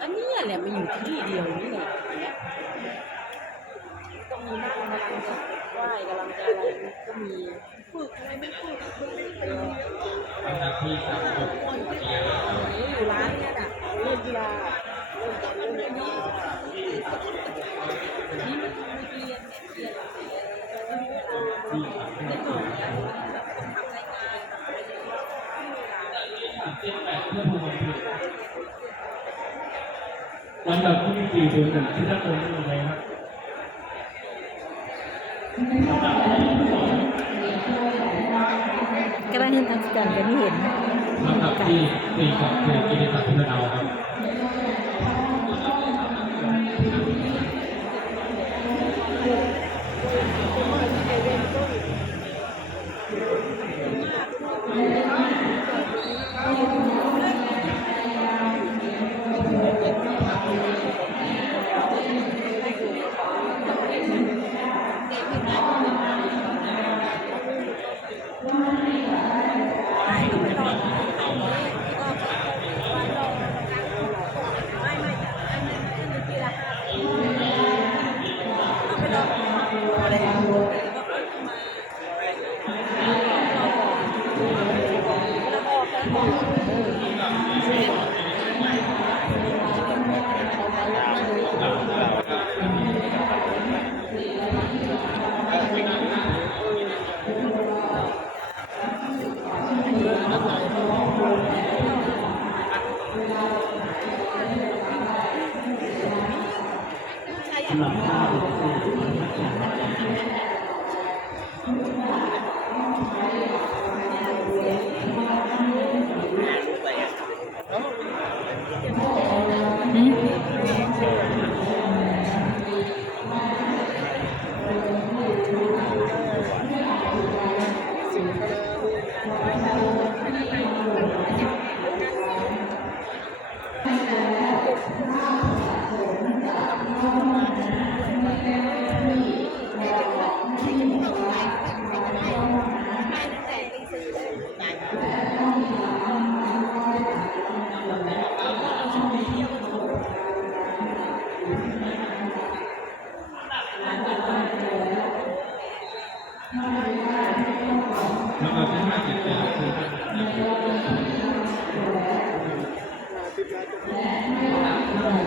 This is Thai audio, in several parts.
อันนี้แหละมันอยู่ที่เดียวนี่แหละต้องมีนั่งกำลังจะไหว้กำลังจะอะไรก็มีฝึกทำไมไม่ฝึกมันไม่ไปเรียนอยู่ร้านเนี่ยน่ะเล่นกีฬาเล่นตอนเล่นเล่นนี่นี่มันมีเรียนเนี่ยเรียนอะไรไม่มีเวลาเล่นหน่อยเนี่ยแบบต้องทำรายงานแบบอะไรอย่างเงี้ยไม่มีเวลา ลำดับที่ สี่ถึงหนึ่งที่ท่านองค์ยังไงครับกำลังเห็นอัศจรรย์กันไม่เห็นลำดับที่สี่ของเขตกิติศักดิ์พิมพ์ดาวครับ สำ หรับข้าวลำดับที่ห้าสิบแปดคือ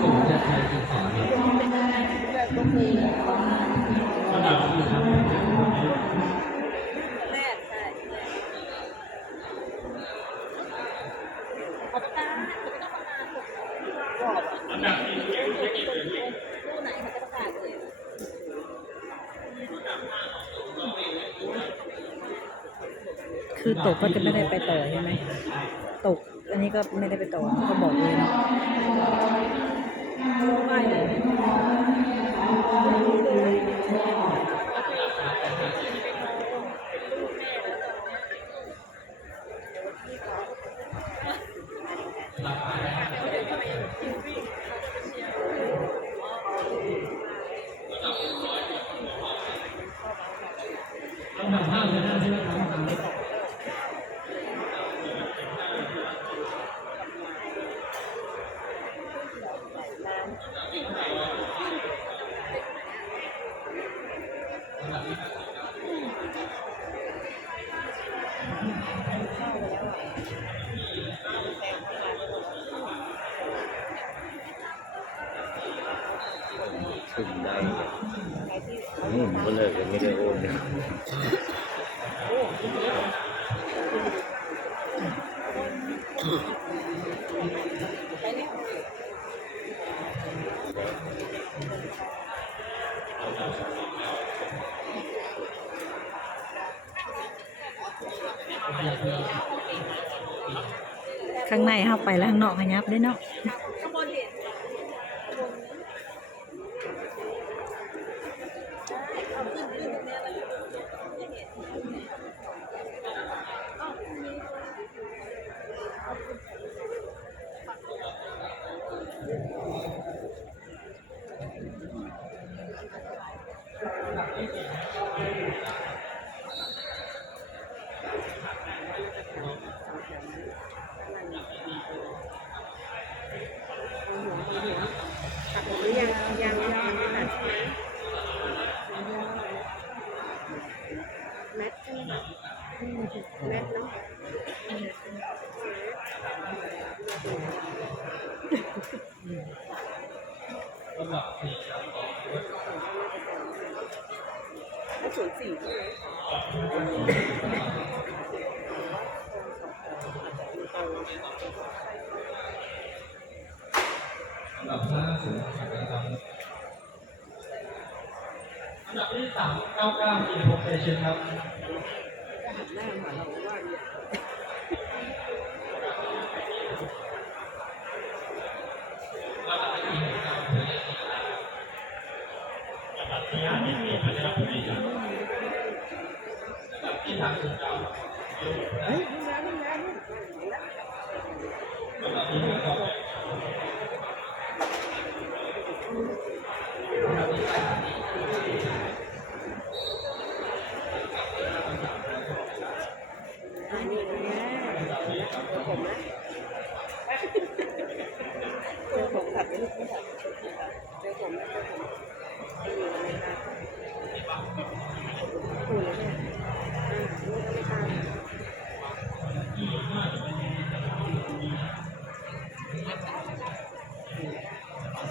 ส่งจะไทยศึกษาครับลำดับที่ครับแรกใช่เอาปากกาไม่ต้องปากกาตู้ไหนเขาจะประกาศเลย คือตกก็จะไม่ได้ไปต่อใช่ไหมตก อันนี้ก็ไม่ได้ไปต่อก็บอกเลยนาะไม่เลย ลำดับห้าสิบห้าที่ท่านทำครับ ถึงได้อืมก็เลิกกันไม่ได้โอนเลย ข้างในเข้าไปแล้วข้างนอกขยับได้เนาะ ข้างบนเห็นเอาขึ้นขึ้นตรงเนี้ยแล้วจะเห็น เดับสี่ครับ ถ้า ศูนย์สี่ใช่ไหมอันดับห้าศูนย์ครับอันดับที่สามเก้าเก้าอินโฟเมชันครับ หันหน้ามาเราว่าเนี่ย ที่สามศูนย์เก้า เฮ้ยนี่นะนี่นะนี่นะ อันดับที่หนึ่งครับอันดับที่สาม อ่านี่นะ เจอผมนะเจอผมขัดไม่ถูกขัดเจอผมนะเจอผมไอ้นี่ไม่ได้คุยเลยเนี่ยอ่าลูกก็ไม่ตาม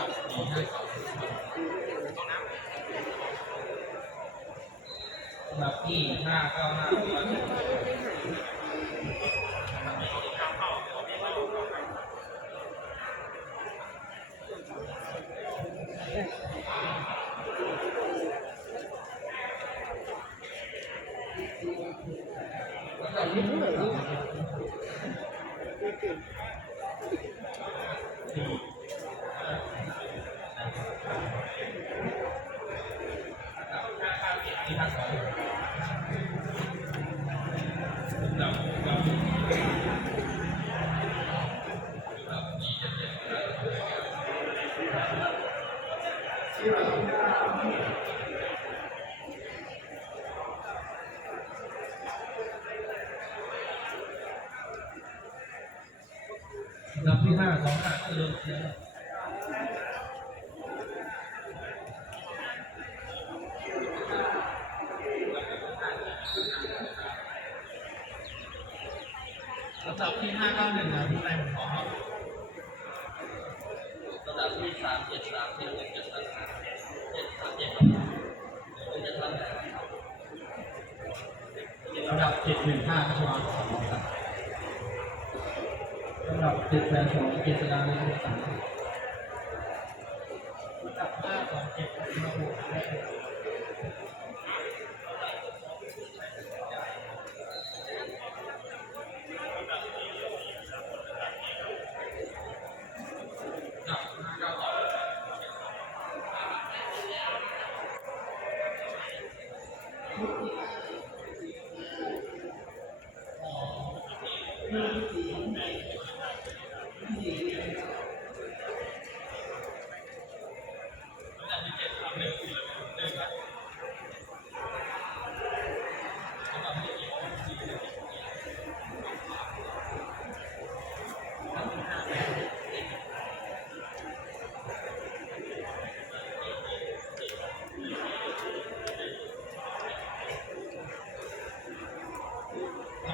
อันดับที่ห้าเก้าห้า อันดับที่ห้าสองห้าเจริญเจริญอันดับที่ห้าเก้าหนึ่งนะผู้ใดผมขอครับอันดับที่สามเจ็ดสามเจ็ดหนึ่งเจ็ดสามเจ็ดสามเจ็ดเจ็ดสามอันดับเจ็ดหนึ่งห้าพัชวาสองครับ อันดับเจ็ดแปดสองเจ็ดสดาหนึ่งสามอันดับห้าสองเจ็ดอุณหภูมิแ